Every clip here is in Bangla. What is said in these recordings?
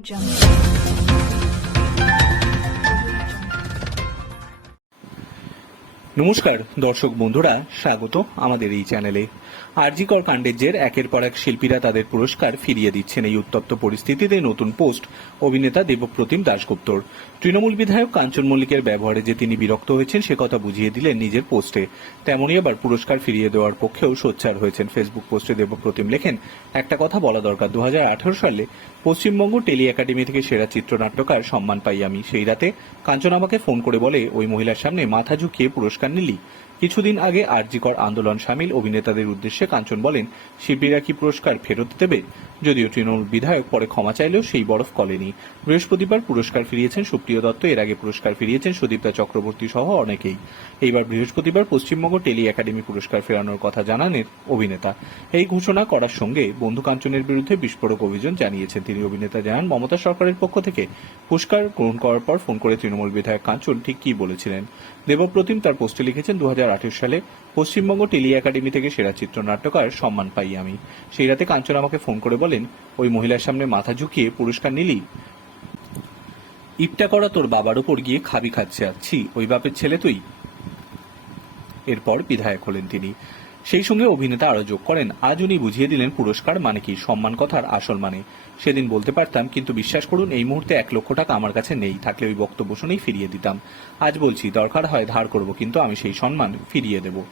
jump. নমস্কার, দর্শক বন্ধুরা, স্বাগত আমাদের এই চ্যানেলে। আরজিকর কাণ্ডের জের একের পর এক শিল্পীরা তাদের পুরস্কার ফিরিয়ে দিচ্ছেন এই উত্তপ্ত পরিস্থিতিতে নতুন পোস্ট, অভিনেতা দেবপ্রতিম দাশগুপ্তর। তৃণমূল বিধায়ক কাঞ্চন মল্লিকের ব্যবহারে যে তিনি বিরক্ত হয়েছেন, সে কথা বুঝিয়ে দিলেন নিজের পোস্টে। তেমনই আবার পুরস্কার ফিরিয়ে দেওয়ার পক্ষেও সোচ্চার হয়েছেন ফেসবুক পোস্টে দেবপ্রতিম লেখেন, একটা কথা বলা দরকার দু হাজার আঠারো সালে পশ্চিমবঙ্গ টেলি একাডেমি থেকে সেরা চিত্রনাট্যকার সম্মান পাই আমি। সেই রাতে কাঞ্চন আমাকে ফোন করে বলে, ওই মহিলার সামনে মাথা ঝুঁকিয়ে পুরস্কার নিলি কিছুদিন আগে আরজিকর আন্দোলন সামিল অভিনেতাদের উদ্দেশ্যে কাঞ্চন বলেন শিল্পীরা কি পুরস্কার ফেরত দেবে? যদিও তৃণমূল বিধায়ক পরে ক্ষমা চাইলেও সেই বরফ কলেনি। বৃহস্পতিবার পুরস্কার ফিরিয়েছেন সুপ্রিয় দত্ত, এর আগে পুরস্কার ফিরিয়েছেন সুদীপ্তা চক্রবর্তী সহ অনেকেই। এইবার বৃহস্পতিবার পশ্চিমবঙ্গ টেলি একাডেমি পুরস্কার ফেরানোর কথা জানানের অভিনেতা। এই ঘোষণা করার সঙ্গে বন্ধু কাঞ্চনের বিরুদ্ধে বিস্ফোরক অভিযোগ জানিয়েছেন তিনি। অভিনেতা জানান, মমতা সরকারের পক্ষ থেকে পুরস্কার গ্রহণ করার পর ফোন করে তৃণমূল বিধায়ক কাঞ্চন ঠিক কি বলেছিলেন। দেবপ্রতিম তার পোস্টে লিখেছেন দু সালে পশ্চিমবঙ্গ টেলি একাডেমি থেকে সেরা চিত্রনাট্যকার সম্মান পাই আমি। সেই রাতে কাঞ্চন আমাকে ফোন করে বলেন, ওই মহিলার সামনে মাথা ঝুঁকিয়ে পুরস্কার নিলি? ইপটা করা তোর বাবার উপর গিয়ে খাবি খাচ্ছে আছি, ওই বাপের ছেলে তুই? এরপর বিধায়ক হলেন তিনি। সেই সঙ্গে অভিনেতা আরও যোগ করেন। আজ উনি বুঝিয়ে দিলেন পুরস্কার মানে কি, সম্মান কথার আসল মানে। সেদিন বলতে পারতাম, কিন্তু বিশ্বাস করুন, এই মুহূর্তে এক লক্ষ টাকা আমার কাছে নেই, থাকলে ওই বক্তব্য শুনেই ফিরিয়ে দিতাম। আজ বলছি, দরকার হয় ধার করব, কিন্তু আমি সেই সম্মান ফিরিয়ে দেব।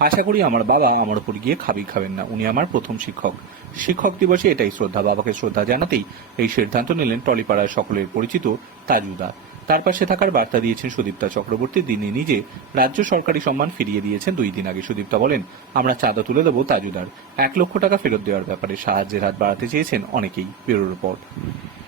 আশা করি আমার বাবা আমার উপর গিয়ে খাবি খাবেন না। উনি আমার প্রথম শিক্ষক। শিক্ষক দিবসে এটাই শ্রদ্ধা। বাবাকে শ্রদ্ধা জানাতেই এই সিদ্ধান্ত নিলেন টলিপাড়ার সকলের পরিচিত তাজুদা। তার পাশে থাকার বার্তা দিয়েছেন সুদীপ্তা চক্রবর্তী। দিনে নিজে রাজ্য সরকারি সম্মান ফিরিয়ে দিয়েছেন দুই দিন আগে। সুদীপ্তা বলেন, আমরা চাঁদা তুলে দেবো তাজুদার। এক লক্ষ টাকা ফেরত দেওয়ার ব্যাপারে সাহায্যের হাত বাড়াতে চেয়েছেন অনেকেই। Bureau report.